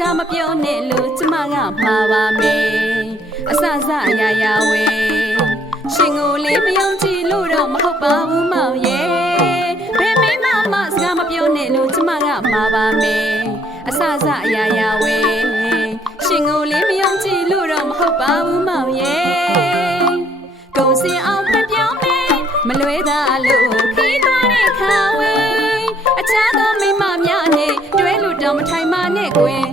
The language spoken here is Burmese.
ကားမပြောနဲ့လို့ကျမကမှာပါမယ်အစစအရာရာဝဲရှင်ကိုလေးမယုံကြည်လို့တော့မဟုတ်ပါဘူးမောင်ရဲ့ဘယ်မိမစကားမပြောနဲ့လို့ကျမကမှာပါမယ်အစစအရာရာဝဲရှင်ကိုလေးမယုံကြည်လို့တော့မဟုတ်ပါဘူးမောင်ရဲ့ကုန်စင်အောင်ပြန်ပြောင်းမယ်မလွဲတာလို့ခီးသွားတဲ့ခါဝဲအခြားသောမိမများနဲ့တွဲလို့တော့မထိုင်မနဲ့ကွယ်